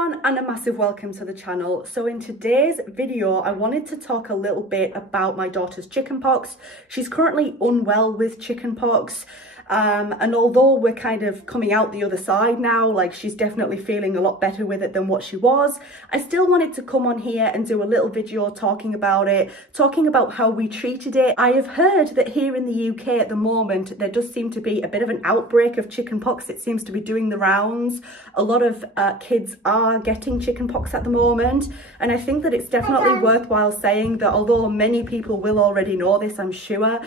everyone, and a massive welcome to the channel. So in today's video I wanted to talk a little bit about my daughter's chickenpox. She's currently unwell with chickenpox, and although we're kind of coming out the other side now, like she's definitely feeling a lot better with it than what she was, I still wanted to come on here and do a little video talking about it, talking about how we treated it. I have heard that here in the UK at the moment there does seem to be a bit of an outbreak of chickenpox. It seems to be doing the rounds. A lot of kids are getting chickenpox at the moment, and I think that it's definitely worthwhile saying that although many people will already know this, I'm sure,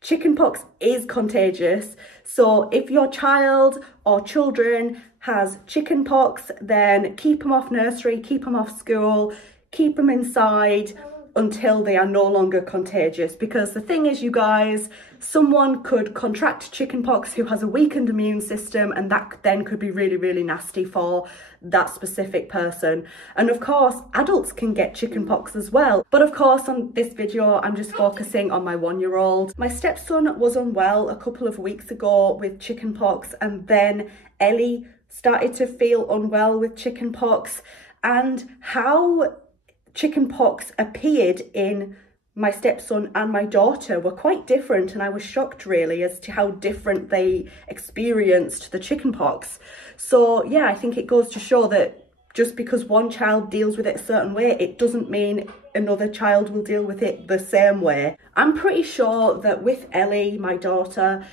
chickenpox is contagious. So if your child or children has chickenpox, then keep them off nursery, keep them off school, keep them inside until they are no longer contagious. Because the thing is, you guys, someone could contract chickenpox who has a weakened immune system, and that then could be really, really nasty for that specific person. And of course, adults can get chickenpox as well. But of course, on this video, I'm just focusing on my 1-year-old. My stepson was unwell a couple of weeks ago with chickenpox, and then Ellie started to feel unwell with chickenpox. And how chickenpox appeared in my stepson and my daughter were quite different, and I was shocked really as to how different they experienced the chickenpox. So yeah, I think it goes to show that just because one child deals with it a certain way, it doesn't mean another child will deal with it the same way. I'm pretty sure that with Ellie, my daughter,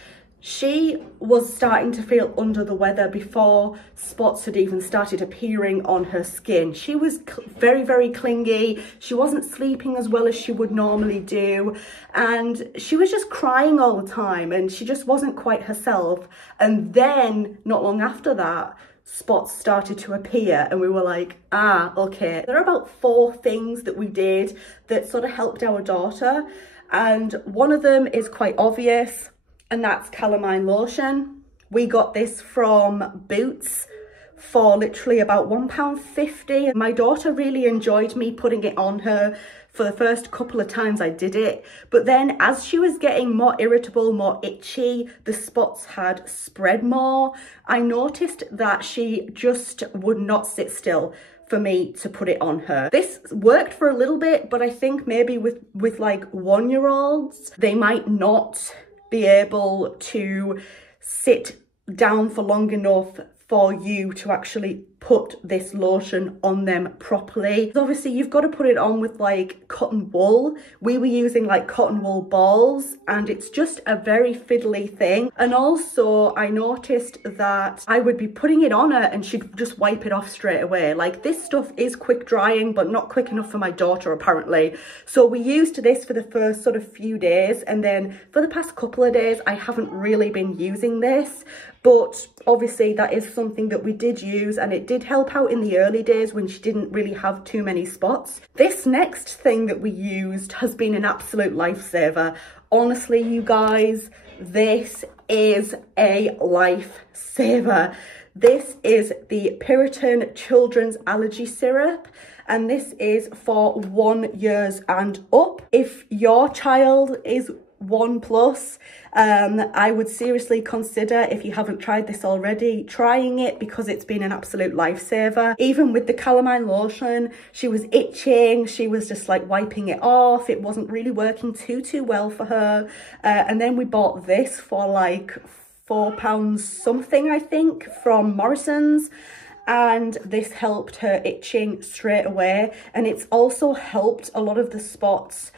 she was starting to feel under the weather before spots had even started appearing on her skin. She was very, very clingy. She wasn't sleeping as well as she would normally do. And she was just crying all the time, and she just wasn't quite herself. And then not long after that, spots started to appear, and we were like, okay. There are about 4 things that we did that sort of helped our daughter. And one of them is quite obvious, and that's calamine lotion. We got this from Boots for literally about £1.50. My daughter really enjoyed me putting it on her for the first couple of times I did it. But then as she was getting more irritable, more itchy, the spots had spread more. I noticed that she just would not sit still for me to put it on her. This worked for a little bit, but I think maybe with like 1-year-olds, they might not be able to sit down for long enough for you to actually put this lotion on them properly. Obviously, you've got to put it on with like cotton wool. We were using like cotton wool balls, and it's just a very fiddly thing. And also I noticed that I would be putting it on her and she'd just wipe it off straight away. Like, this stuff is quick drying, but not quick enough for my daughter apparently. So we used this for the first sort of few days, and then for the past couple of days I haven't really been using this. But obviously that is something that we did use, and it did help out in the early days when she didn't really have too many spots. This next thing that we used has been an absolute lifesaver. Honestly, you guys, this is a lifesaver. This is the Puritan Children's Allergy Syrup, and this is for 1 year and up. If your child is 1+, I would seriously consider, if you haven't tried this already, trying it, because it's been an absolute lifesaver. Even with the calamine lotion, she was itching, she was just like wiping it off. It wasn't really working too well for her. And then we bought this for like £4 something, I think, from Morrison's. And this helped her itching straight away. And it's also helped a lot of the spots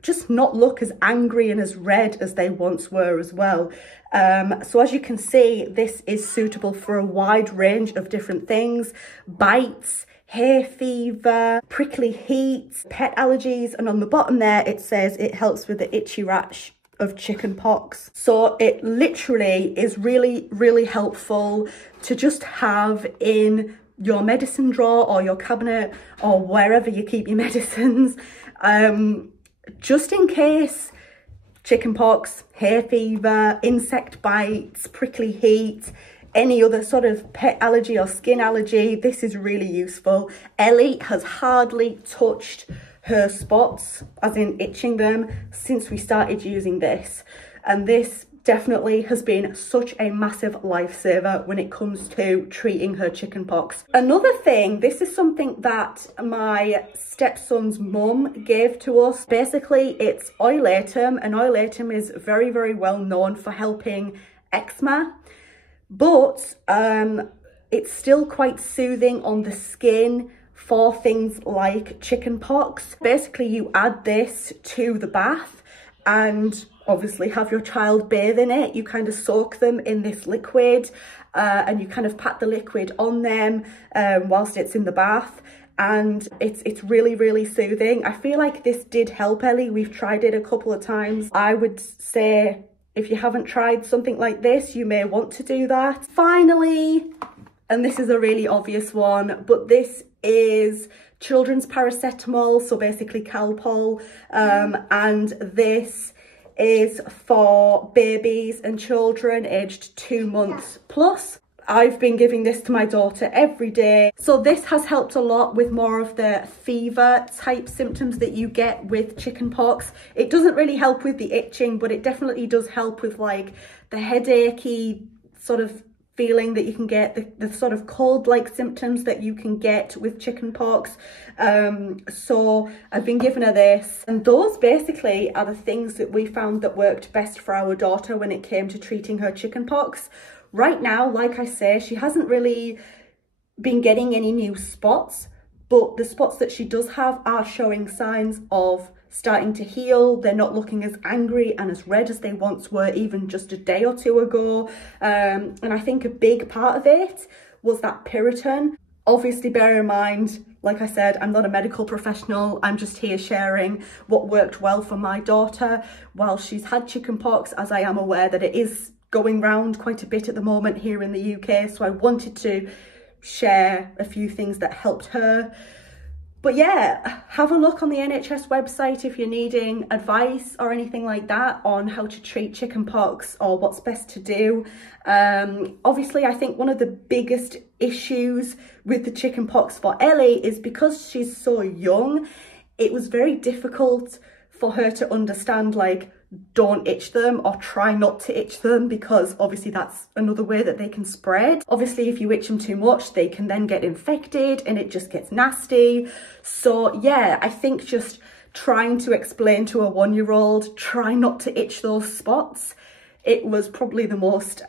just not look as angry and as red as they once were as well. So as you can see, this is suitable for a wide range of different things: bites, hay fever, prickly heat, pet allergies, and on the bottom there it says it helps with the itchy rash of chickenpox. So it literally is really, really helpful to just have in your medicine drawer or your cabinet or wherever you keep your medicines, just in case chickenpox, hay fever, insect bites, prickly heat, any other sort of pet allergy or skin allergy. This is really useful. Ellie has hardly touched her spots, as in itching them, since we started using this. And this definitely has been such a massive lifesaver when it comes to treating her chickenpox. Another thing, this is something that my stepson's mum gave to us. Basically, it's oilatum, and oilatum is very, very well known for helping eczema, but it's still quite soothing on the skin for things like chickenpox. Basically, you add this to the bath and obviously have your child bathe in it. You kind of soak them in this liquid and you kind of pat the liquid on them whilst it's in the bath, and it's really, really soothing. I feel like this did help Ellie. We've tried it a couple of times. I would say if you haven't tried something like this, you may want to do that. Finally, and this is a really obvious one, but this is children's paracetamol, so basically Calpol, and this is for babies and children aged 2 months plus. I've been giving this to my daughter every day. So this has helped a lot with more of the fever type symptoms that you get with chickenpox. It doesn't really help with the itching, but it definitely does help with like the headachy sort of feeling that you can get, the sort of cold-like symptoms that you can get with chickenpox. So I've been giving her this, and those basically are the things that we found that worked best for our daughter when it came to treating her chickenpox. Right now, like I say, she hasn't really been getting any new spots, but the spots that she does have are showing signs of starting to heal. They're not looking as angry and as red as they once were even just a day or two ago. And I think a big part of it was that Piriton. Obviously, bear in mind, like I said, I'm not a medical professional. I'm just here sharing what worked well for my daughter while she's had chickenpox, as I am aware that it is going round quite a bit at the moment here in the UK. So I wanted to share a few things that helped her. But yeah, have a look on the NHS website if you're needing advice or anything like that on how to treat chickenpox or what's best to do. Obviously, I think one of the biggest issues with the chickenpox for Ellie is because she's so young, it was very difficult for her to understand, like, don't itch them or try not to itch them, because obviously that's another way that they can spread. Obviously, if you itch them too much, they can then get infected and it just gets nasty. So yeah, I think just trying to explain to a 1-year-old, try not to itch those spots, it was probably the most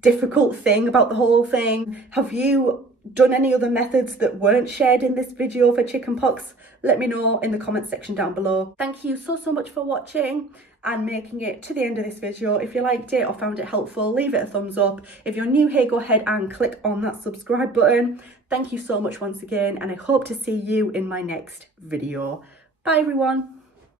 difficult thing about the whole thing. Have you done any other methods that weren't shared in this video for chickenpox? Let me know in the comment section down below. Thank you so much for watching and making it to the end of this video. If you liked it or found it helpful, leave it a thumbs up. If you're new here, go ahead and click on that subscribe button. Thank you so much once again, and I hope to see you in my next video. Bye everyone.